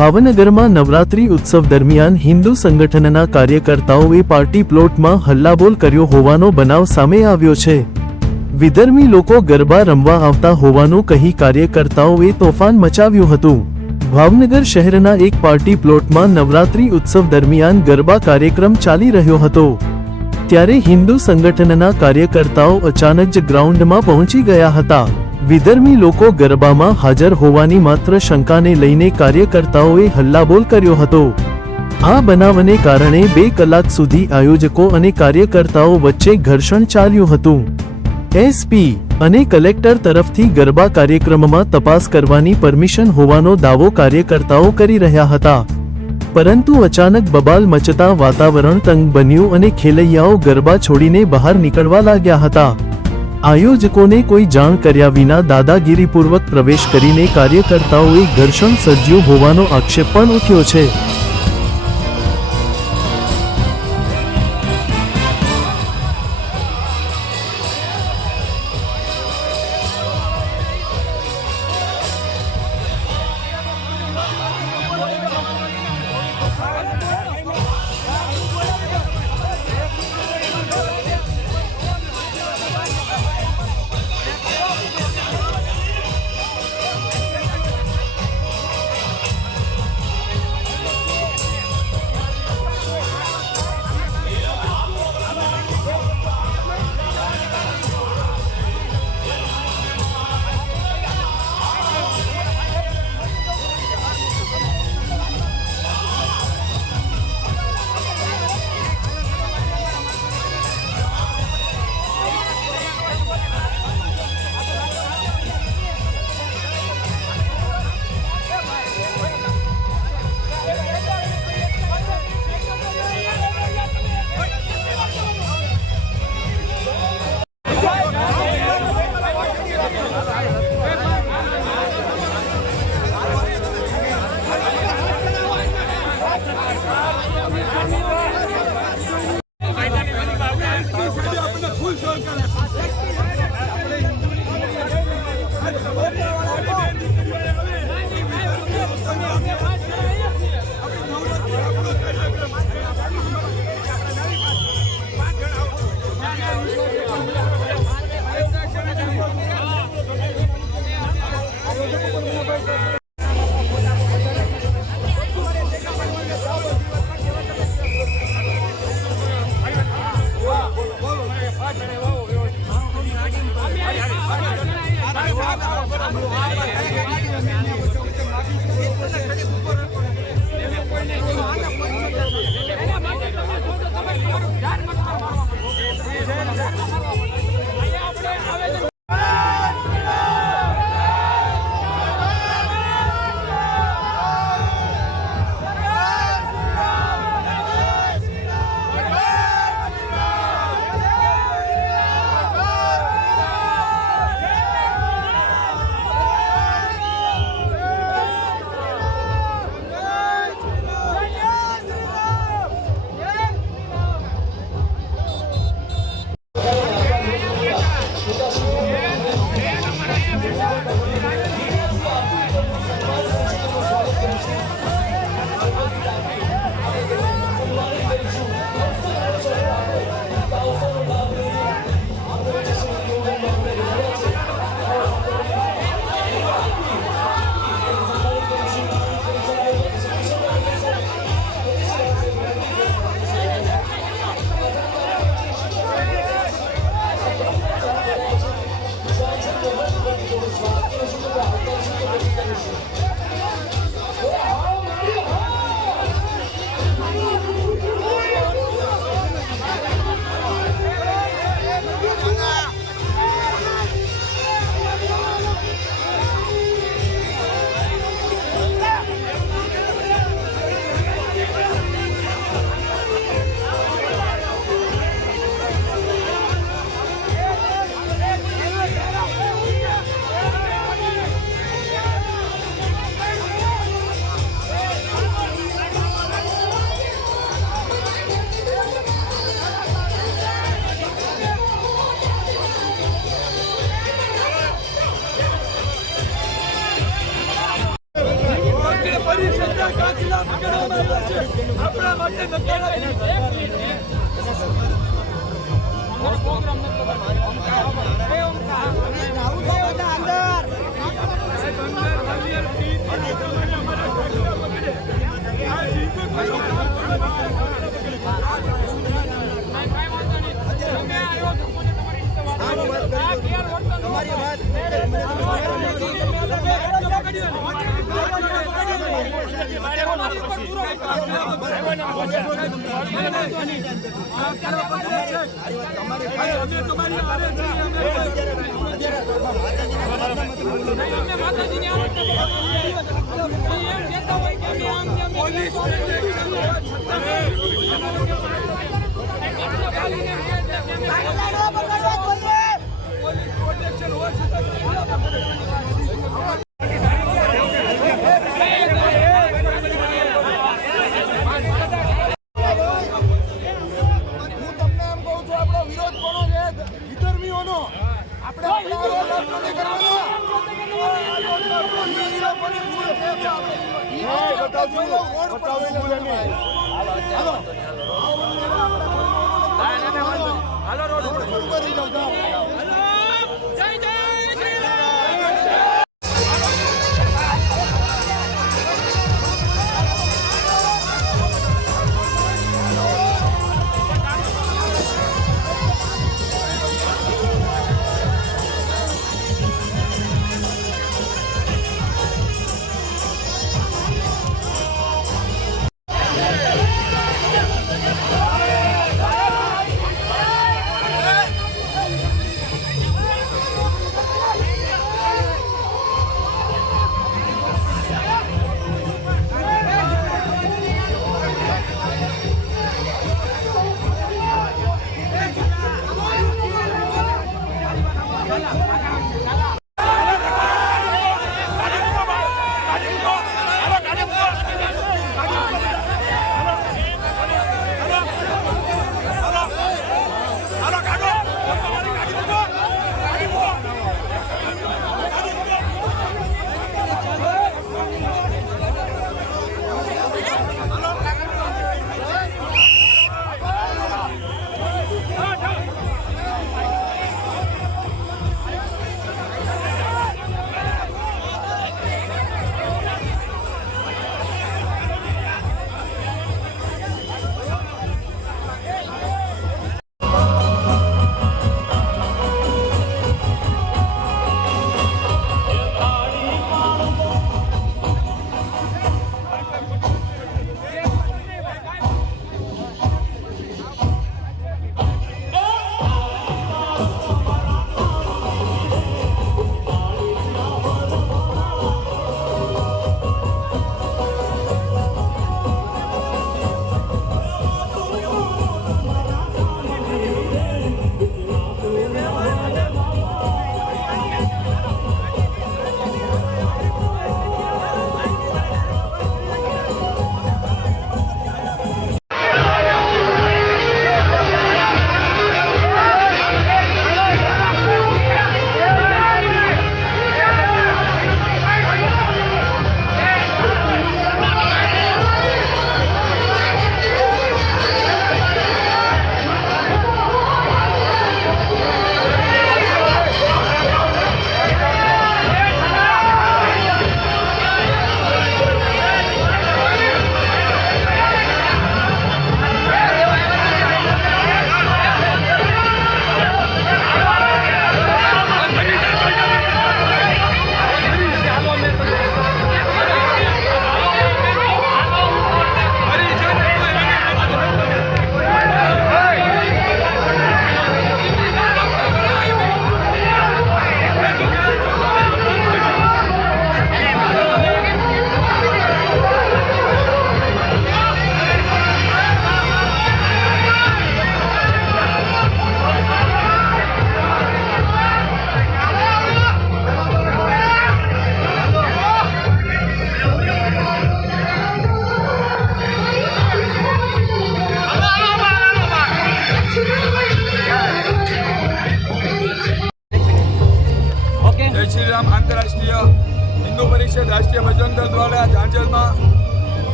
ભાવનગરમાં નવરાત્રી ઉત્સવ દરમિયાન હિન્દુ સંગઠનના કાર્યકર્તાઓએ પાર્ટી પ્લોટમાં હલ્લાબોલ કર્યો હોવાનો બનાવ સામે આવ્યો છે। વિધર્મી લોકો ગરબા રમવા આવતા હોવાનું કહી કાર્યકર્તાઓએ તોફાન મચાવ્યું હતું। ભાવનગર શહેરના એક પાર્ટી પ્લોટમાં નવરાત્રી ઉત્સવ દરમિયાન ગરબા કાર્યક્રમ ચાલી રહ્યો હતો, ત્યારે હિન્દુ સંગઠનના કાર્યકર્તાઓ અચાનક જ ગ્રાઉન્ડમાં પહોંચી ગયા હતા। વિધર્મી લોકો ગરબામાં હાજર હોવાની માત્ર શંકાને લઈને કાર્યકર્તાઓએ હલ્લાબોલ કર્યો હતો। આ બનાવને કારણે 2 કલાક સુધી આયોજકો અને કાર્યકર્તાઓ વચ્ચે ઘર્ષણ ચાલ્યું હતું। એસપી અને કલેક્ટર તરફથી ગરબા કાર્યક્રમમાં તપાસ કરવાની પરમિશન હોવાનો દાવો કાર્યકર્તાઓ કરી રહ્યા હતા, પરંતુ અચાનક બબાલ મચતા વાતાવરણ તંગ બન્યું અને ખેલૈયાઓ ગરબા છોડીને બહાર નીકળવા લાગ્યા હતા। આયોજકોને કોઈ જાણ કર્યા વિના દાદાગીરીપૂર્વક પ્રવેશ કરીને કાર્યકર્તાઓએ ઘર્ષણ સર્જ્યું હોવાનો આક્ષેપ પણ ઉઠ્યો છે। કાચલા પકડવામાં આવ્યા છે. આપણા માટે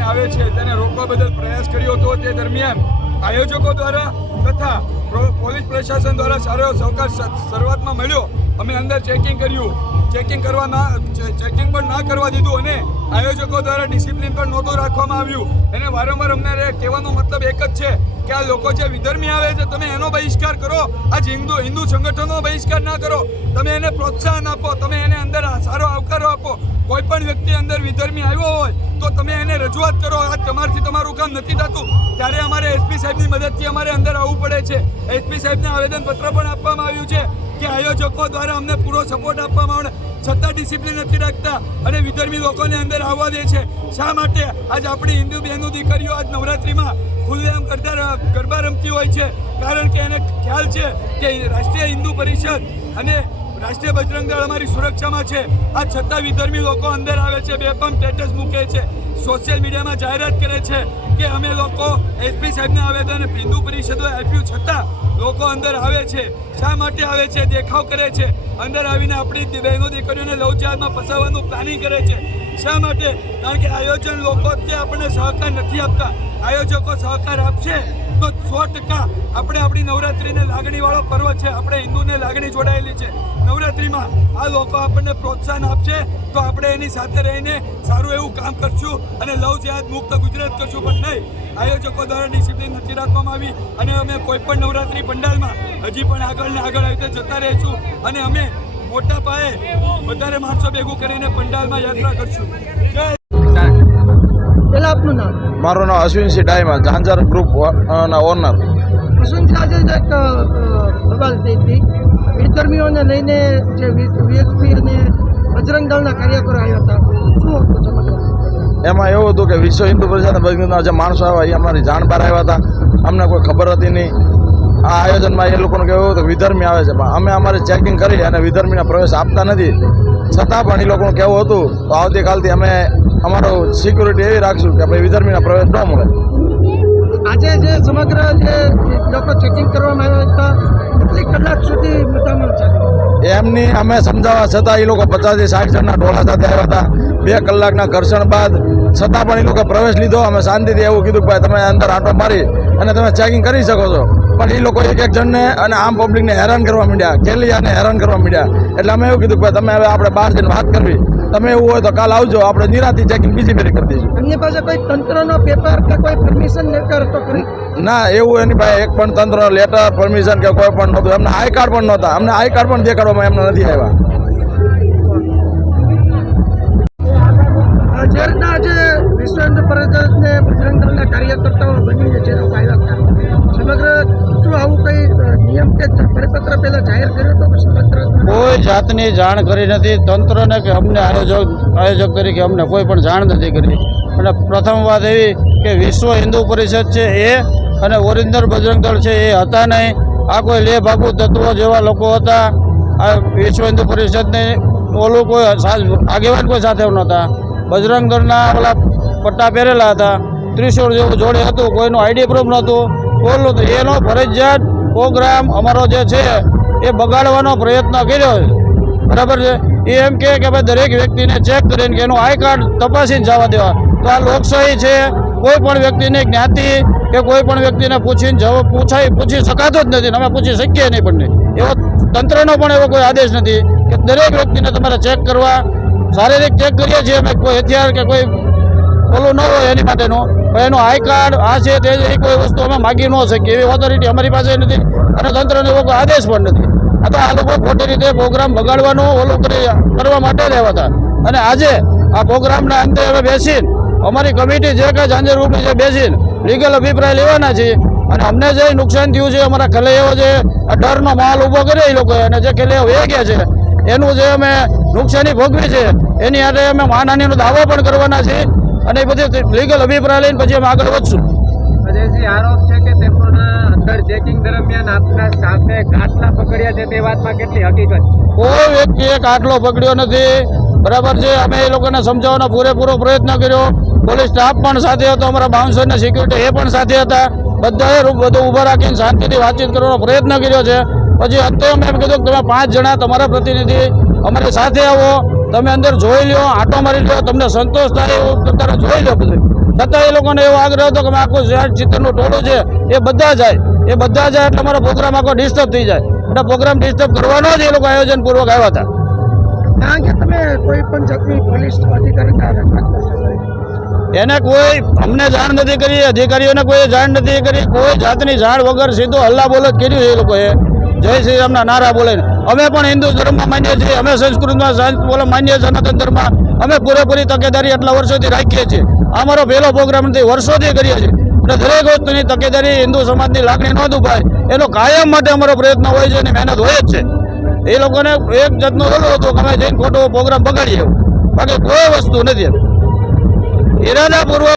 લઈને આવે છે તેને રોકવા બદલ પ્રયાસ કર્યો હતો. તે દરમિયાન આયોજકો દ્વારા તથા પોલીસ પ્રશાસન દ્વારા સારો સહકાર શરૂઆતમાં મળ્યો. અમે અંદર ચેકિંગ કર્યું, ચેકિંગ પણ ના કરવા દીધું અને આયોજકો દ્વારા ડિસિપ્લિન પણ નહોતું રાખવામાં આવ્યું. એને વારંવાર અમને કહેવાનો મતલબ એક જ છે કે આ લોકો જે વિધર્મી આવે છે તમે એનો બહિષ્કાર કરો. આજ હિન્દુ સંગઠનનો બહિષ્કાર ના કરો, તમે એને પ્રોત્સાહન આપો, તમે એને અંદર સારો આવકારો આપો. કોઈ પણ વ્યક્તિ અંદર વિધર્મી આવ્યો હોય તો તમે એને રજૂઆત કરો. આજ તમારથી તમારું કામ નથી થતું ત્યારે અમારે એસપી સાહેબની મદદથી અમારે અંદર આવવું પડે છે. એસપી સાહેબને આવેદનપત્ર પણ આપવામાં આવ્યું છે કે આયોજકો દ્વારા અમને પૂરો સપોર્ટ આપવામાં આવે છતાં ડિસિપ્લિન નથી રાખતા અને વિધર્મી લોકોને અંદર આવવા દે છે. શા માટે આજ આપણી હિન્દુ બહેનો દીકરીઓ આજ નવરાત્રિમાં ખુલ્લેઆમ ગરબા રમતી હોય છે? કારણ કે એને ખ્યાલ છે કે રાષ્ટ્રીય હિન્દુ પરિષદ અને રાષ્ટ્રીય બજરંગ દળ અમારી સુરક્ષામાં છે. આ છતાં વિધર્મી લોકો અંદર આવે છે, બેફામ સ્ટેટસ મૂકે છે, સોશિયલ મીડિયામાં જાહેરાત કરે છે કે અમે લોકો એસપી સાહેબને આવેદન હિન્દુ પરિષદોએ આપ્યું છતાં લોકો અંદર આવે છે. શા માટે આવે છે? દેખાવ કરે છે, અંદર આવીને આપણી બહેનો દીકરીઓને લવ જિહાદમાં ફસાવવાનું પ્લાનિંગ કરે છે. શા માટે? કારણ કે આયોજન લોકો અત્યારે આપણને સહકાર નથી આપતા. આયોજકો સહકાર આપશે તો 100% આપણે આપણી નવરાત્રિને લાગણીવાળો પર્વ છે, આપણે હિન્દુને લાગણી જોડાયેલી છે. નવરાત્રિમાં આ લોકો આપણને પ્રોત્સાહન આપશે તો આપણે એની સાથે રહીને સારું એવું કામ કરશું અને લવ જિહાદ મુક્ત ગુજરાત કરશું. પણ નહીં, આયોજકો દ્વારા ડિસિપ્લિન નથી રાખવામાં આવી અને અમે કોઈ પણ નવરાત્રિ પંડાલમાં હજી પણ આગળ ને આગળ આવી રીતે જતા રહીશું અને અમે મોટા પાયે વધારે માણસો ભેગું કરીને પંડાલમાં યાત્રા કરશું. જય પેલા આપનું નામ? મારું નામ અશ્વિનસિંહ ડાયમા, ઝાંઝર ગ્રુપ ના ઓનર. અશ્વિનસિંહ, આજે એક સવાલ થઈ હતી વિધર્મીઓને લઈને જે વીએસપી અને બજરંગ દળના કાર્યકરો આવ્યા હતા, શું હતું સમગ્ર? એમાં એવું હતું કે વિશ્વ હિન્દુ પરિષદના બજરંગના જે માણસો આવ્યા એ અમારી જાણ બહાર આવ્યા હતા, અમને કોઈ ખબર હતી નહીં. આ આયોજનમાં એ લોકોને કેવું હતું વિધર્મી આવે છે, પણ અમે અમારી ચેકિંગ કરી અને વિધર્મીના પ્રવેશ આપતા નથી. છતાં પણ એ લોકોનું કહેવું હતું તો આવતીકાલથી અમે અમારો સિક્યુરિટી એવી રાખશું કે ભાઈ વિધર્મીના પ્રવેશ ન મળે. આજે જે સમગ્ર જે લોકો ચેકિંગ કરવામાં આવ્યા હતા કેટલી કલાક સુધી મતામણ ચાલી? એમની અમે સમજાવવા છતાં એ લોકો 50 થી 60 જણના ટોળા સાથે આવ્યા હતા. 2 કલાકના ઘર્ષણ બાદ છતાં પણ એ લોકો પ્રવેશ લીધો. અમે શાંતિથી એવું કીધું કે ભાઈ તમે અંદર આંટો મારી અને તમે ચેકિંગ કરી શકો છો. પણ એ લોકો એક જણને અને આમ પબ્લિકને હેરાન કરવા માંડ્યા, કેલિયાને હેરાન કરવા માંડ્યા. એટલે અમે એવું કીધું કે ભાઈ તમે હવે આપણે બહાર જઈને વાત કરવી, તમે એવું હોય તો કાલ આવજો, આપણે નિરાંતથી ચેકિંગ બીજી ફેરી કરી દઈશું. એમની પાસે કોઈ તંત્રનો પેપર કે કોઈ પરમિશન લેટર તો ખરી? ના, એવું એની પાસે એક પણ તંત્રનો લેટર પરમિશન કે કોઈ પણ નહોતું. એમને આઈ કાર્ડ પણ નહોતા. અમને આઈ કાર્ડ પણ દેખાડવામાં એમને નથી આવ્યા. જે રીતના આજે વિશ્વ હિન્દુ પરિષદને બજરંગ દળના કાર્યકર્તાઓ બનીને જે લોકો આવ્યા હતા, સમગ્ર શું આવું કંઈ નિયમ કે પરિપત્ર પહેલા જાહેર કર્યો હતો? કોઈ જાતની જાણ કરી નથી તંત્રને કે અમને આયોજક તરીકે અમને કોઈ પણ જાણ નથી કરી. અને પ્રથમ વાત એવી કે વિશ્વ હિન્દુ પરિષદ છે એ અને ઓરિજિનલ બજરંગ દળ છે એ હતા નહીં. આ કોઈ લે ભાગુ તત્વો જેવા લોકો હતા. આ વિશ્વ હિન્દુ પરિષદને ઓલું કોઈ આગેવાન કોઈ સાથે નહોતા. બજરંગ દળના ઓલા પટ્ટા પહેરેલા હતા, ત્રિશૂળ જેવું જોડે હતું, કોઈનું આઈડી પ્રૂફ નહોતું. ઓલું તો એનો ફરજિયાત પ્રોગ્રામ અમારો જે છે એ બગાડવાનો પ્રયત્ન કર્યો છે. બરાબર છે? એ એમ કહે કે ભાઈ દરેક વ્યક્તિને ચેક કરીને કે એનું આઈ કાર્ડ તપાસીને જવા દેવા. તો આ લોકશાહી છે. કોઈ પણ વ્યક્તિને જ્ઞાતિ કે કોઈ પણ વ્યક્તિને પૂછી શકાતો જ નથી. અમે પૂછી શકીએ નહીં પણ નહીં. એવો તંત્રનો પણ એવો કોઈ આદેશ નથી કે દરેક વ્યક્તિને તમારે ચેક કરવા. શારીરિક ચેક કરીએ છીએ અમે, કોઈ હથિયાર કે કોઈ ઓલું ન હોય એની માટેનું, પણ એનું આઈ કાર્ડ આ છે તે એ કોઈ વસ્તુ અમે માગી ન શકીએ એવી ઓથોરિટી અમારી પાસે નથી અને તંત્રનો એવો કોઈ આદેશ પણ નથી. આ તો આ લોકો ખોટી રીતે પ્રોગ્રામ બગાડવાનું ઓલું કરવા માટે જ આવ્યા હતા. અને આજે આ પ્રોગ્રામના અંતે અમે બેસીને અમારી કમિટી જે કાંઈ ઝાંઝર ગ્રુપની જે બેસીને લીગલ અભિપ્રાય લેવાના છીએ. અને અમને જે નુકસાન થયું છે, અમારા ખેલૈયાઓ જે ડરનો માહોલ ઊભો કર્યો એ લોકોએ અને જે ખેલૈયાઓ વહી ગયા છે એનું જે અમે નુકસાની ભોગવી છે એની હારે અમે માનહાનિનો દાવો પણ કરવાના છીએ અને એ બધી લીગલ અભિપ્રાય લઈને પછી અમે આગળ વધશું. અજયજી, આરોપ છે કે તેમના અંદર ચેકિંગ દરમિયાન આપના સ્ટાફે કાટલા પકડ્યા છે, તે વાતમાં કેટલી હકીકત? કોઈ વ્યક્તિએ કાટલો પકડ્યો નથી. બરાબર છે? અમે એ લોકોને સમજાવવાનો પૂરેપૂરો પ્રયત્ન કર્યો. પોલીસ સ્ટાફ પણ સાથે હતો, અમારા બાઉન્સરના સિક્યુરિટી એ પણ સાથે હતા. બધાએ બધું ઊભા રાખીને શાંતિથી વાતચીત કરવાનો પ્રયત્ન કર્યો છે. પછી અંતે અમે એમ કીધું કે તમે 5 જણા તમારા પ્રતિનિધિ અમારી સાથે આવો તમે અંદર જોઈ લો, આંટો મારી લો, તમને સંતોષ થાય એવું તમે જોઈ લો બધું. છતાં એ લોકોને એવો આગ્રહ હતો કે અમે આખું 60-70નું ટોળું છે એ બધા જાય એટલે અમારો પ્રોગ્રામ આખો ડિસ્ટર્બ થઈ જાય. એટલે પ્રોગ્રામ ડિસ્ટર્બ કરવાનો જ એ લોકો આયોજનપૂર્વક આવ્યા હતા. કારણ કે તમે કોઈ પણ જાતની પોલીસ અધિકારીના રજૂઆત કરશો એને કોઈ અમને જાણ નથી કરી, અધિકારીઓને કોઈ જાણ નથી કરી, કોઈ જાતની જાણ વગર સીધો હલ્લા બોલ જ કર્યું એ લોકોએ. જય શ્રી રામના નારા બોલીને. અમે પણ હિન્દુ ધર્મમાં માનીએ છીએ, અમે સંસ્કૃતમાં માનીએ છીએ, સનાતન ધર્મમાં અમે પૂરેપૂરી તકેદારી આટલા વર્ષોથી રાખીએ છીએ. અમારો પહેલો પ્રોગ્રામ નથી, વર્ષોથી કરીએ છીએ. અને દરેક વસ્તુની તકેદારી હિન્દુ સમાજની લાગણી ન દુભાય એનો કાયમ માટે અમારો પ્રયત્ન હોય છે અને મહેનત હોય જ છે. એ લોકોને એક જાતનો ઓલો હતો કે અમે જઈને ખોટો પ્રોગ્રામ બગાડીએ, બાકી કોઈ વસ્તુ નથી. ઇરાદાપૂર્વક